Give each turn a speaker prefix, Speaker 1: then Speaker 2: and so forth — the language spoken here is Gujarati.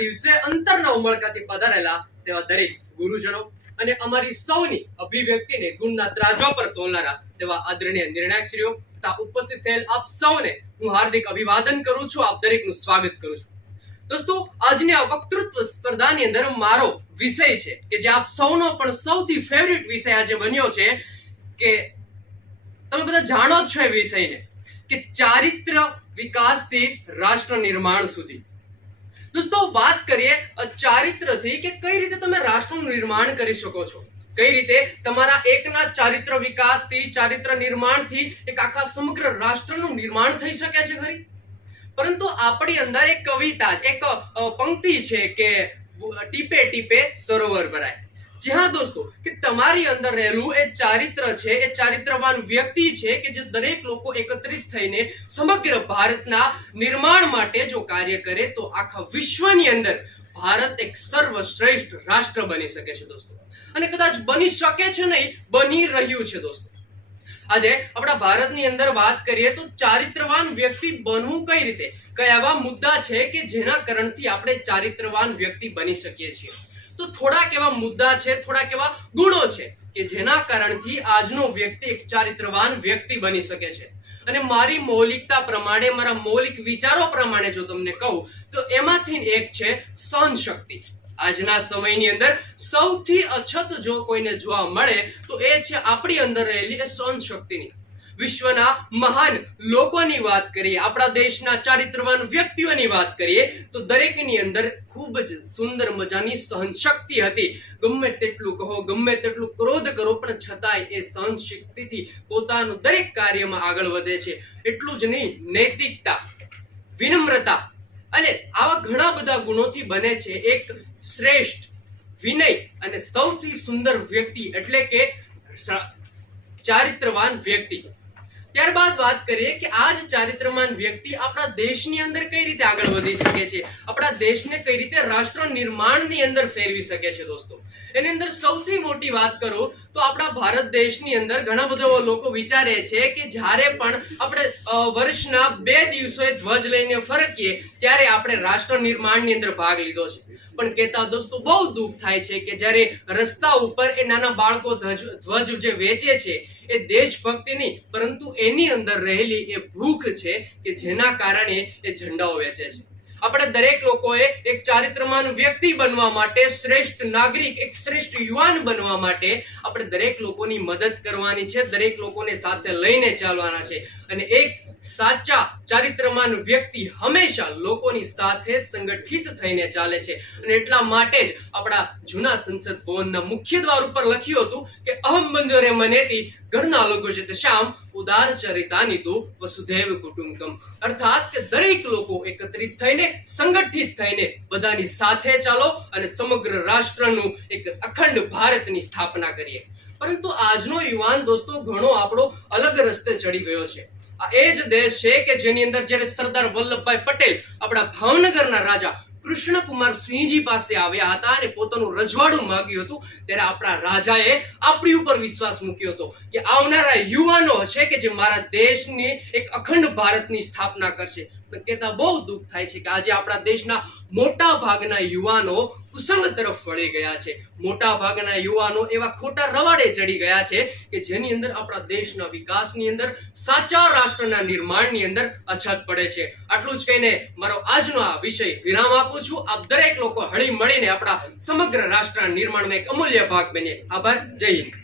Speaker 1: દિવસે અંતરના ઉમળકાથી પધારેલા તેવા દરેક ગુરુજનો અને અમારી સૌની અભિવ્યક્તિને ગુણના ત્રાજવા પર તોલનારા તેવા આદરણીય નિર્ણાયકશ્રીઓ તથા ઉપસ્થિત થયેલ આપ સૌને હું હાર્દિક અભિવાદન કરું છું, આપ દરેકનું સ્વાગત કરું છું. દોસ્તો, આજની આ વક્તૃત્વ સ્પર્ધાની અંદર મારો વિષય છે કે જે આપ સૌનો પણ સૌથી ફેવરિટ વિષય આજે બન્યો છે કે તમે બધા જાણો જ છો એ વિષયને, કે ચારિત્ર વિકાસથી રાષ્ટ્ર નિર્માણ સુધી. દોસ્તો, વાત કરીએ ચારિત્રથી કે કઈ રીતે તમે રાષ્ટ્રનું નિર્માણ કરી શકો છો? કઈ રીતે તમારા એકના ચારિત્ર વિકાસથી, ચારિત્ર નિર્માણથી એક આખા સમગ્ર રાષ્ટ્રનું નિર્માણ થઈ શકે છે ખરી? પરંતુ આપણી અંદર એક કવિતા, એક પંક્તિ છે કે ટીપે ટીપે સરોવર ભરાય. જી હા, દોસ્તો. કે તમારી અંદર રહેલું એ ચારિત્ર છે, એ ચારિત્રવાન વ્યક્તિ છે કે જે દરેક લોકો એકત્રિત થઈને સમગ્ર ભારતના નિર્માણ માટે જો કાર્ય કરે તો આખા વિશ્વની અંદર ભારત એક સર્વશ્રેષ્ઠ રાષ્ટ્ર બની શકે છે, દોસ્તો. અને કદાચ બની શકે છે નહીં, બની રહ્યું છે, દોસ્તો. આજે આપણા ભારતની અંદર વાત કરીએ તો ચારિત્રવાન વ્યક્તિ બનવું કઈ રીતે? કયા એવા મુદ્દા છે કે જેના કારણથી આપણે ચારિત્રવાન વ્યક્તિ બની શકીએ છીએ? તો થોડાક એવા મુદ્દા છે, થોડાક એવા ગુણો છે કે જેના કારણથી આજનો વ્યક્તિ એક ચારિત્રવાન વ્યક્તિ બની શકે છે. અને મારી મૌલિકતા પ્રમાણે, મારા મૌલિક વિચારો પ્રમાણે જો તમને કહું, તો એમાંથી એક છે સહન શક્તિ આજના સમયની અંદર સૌથી અછત જો કોઈને જોવા મળે, તો એ છે આપણી અંદર રહેલી એ સહન શક્તિની વિશ્વના મહાન લોકોની વાત કરીએ, આપણા દેશના ચારિત્રવાન વ્યક્તિઓની વાત કરીએ, તો દરેકની અંદર ખૂબ જ સુંદર મજાની સહન શક્તિ હતી. ગમે તેટલું કહો, ગમે તેટલું ક્રોધ કરો, પણ છતાંય એ સહન શક્તિથી પોતાનું દરેક કાર્યમાં આગળ વધે છે. એટલું જ નહીં, નૈતિકતા, વિનમ્રતા અને આવા ઘણા બધા ગુણોથી બને છે. એક શ્રેષ્ઠ વિનય અને સૌથી સુંદર વ્યક્તિ એટલે કે ચારિત્રવાન વ્યક્તિ. ત્યારબાદ વાત કરીએ કે આ જ ચારિત્રમાન વ્યક્તિ આપણા દેશની અંદર કઈ રીતે આગળ વધી શકે છે? આપણા દેશને કઈ રીતે રાષ્ટ્ર નિર્માણની અંદર ફેરવી શકે છે દોસ્તો? એની અંદર સૌથી મોટી વાત કરું તો આપણા ભારત દેશની અંદર ઘણા બધા લોકો વિચારે છે કે જ્યારે પણ આપણે વર્ષના બે દિવસોએ ધ્વજ લઈને ફરકીએ, ત્યારે આપણે રાષ્ટ્ર નિર્માણની અંદર ભાગ લીધો છે. પણ કહેતા દોસ્તો, બહુ દુઃખ થાય છે કે જ્યારે રસ્તા ઉપર એ નાના બાળકો ધ્વજ ધ્વજ જે વેચે છે, એ દેશભક્તિ નહીં પરંતુ એની અંદર રહેલી એ ભૂખ છે કે જેના કારણે એ ઝંડાઓ વેચે છે. આપણે દરેક લોકોએ એક ચારિત્રમાન વ્યક્તિ બનવા માટે શ્રેષ્ઠ નાગરિક, એક શ્રેષ્ઠ યુવાન બનવા માટે આપણે દરેક લોકોની મદદ કરવાની છે, દરેક લોકોને સાથે લઈને ચાલવાના છે. અને એક સાચા ચારિત્રમાન વ્યક્તિ હંમેશા લોકોની સાથે સંગઠિત થઈને ચાલે છે. અને એટલા માટે જ આપણા જૂના સંસદ ભવનના મુખ્ય દ્વાર ઉપર લખ્યું હતું કે, અહમ બંધોરે મનેતી ઘરના લોકો છે તે શ્યામ, ઉદાર ચરિતાની તો વસુધૈવ કુટુંબકમ. અર્થાત કે દરેક લોકો એકત્રિત થઈને, સંગઠિત થઈને બધાની સાથે ચાલો અને સમગ્ર રાષ્ટ્રનું એક અખંડ ભારતની સ્થાપના કરીએ. પરંતુ આજનો યુવાન દોસ્તો ઘણો આપણો અલગ રસ્તે ચડી ગયો છે. આ એ જ દેશ છે કે જેની અંદર જ્યારે સરદાર વલ્લભભાઈ પટેલ આપણા ભાવનગરના રાજા કૃષ્ણકુમાર સિંહજી પાસે આવ્યા હતા અને પોતાનું રજવાડું માગ્યું હતું, ત્યારે આપણા રાજાએ આપણી ઉપર વિશ્વાસ મૂક્યો હતો કે આવનારા યુવાનો હશે કે જે મારા દેશની એક અખંડ ભારતની સ્થાપના કરશે. કહેતા બહુ દુઃખ થાય છે કે આજે આપણા દેશના મોટા ભાગના યુવાનો કુસંગ તરફ વળી ગયા છે. મોટા ભાગના યુવાનો એવા ખોટા રવાડે ચડી ગયા છે કે જેની અંદર આપણા દેશના વિકાસની અંદર, સાચા રાષ્ટ્રના નિર્માણની અંદર અછત પડે છે. આટલું જ કહીને મારો આજનો આ વિષય વિરામ આપું છું. આપ દરેક લોકો હળી મળીને આપણા સમગ્ર રાષ્ટ્રના નિર્માણમાં એક અમૂલ્ય ભાગ બનીએ આભાર. જય હિન્દ.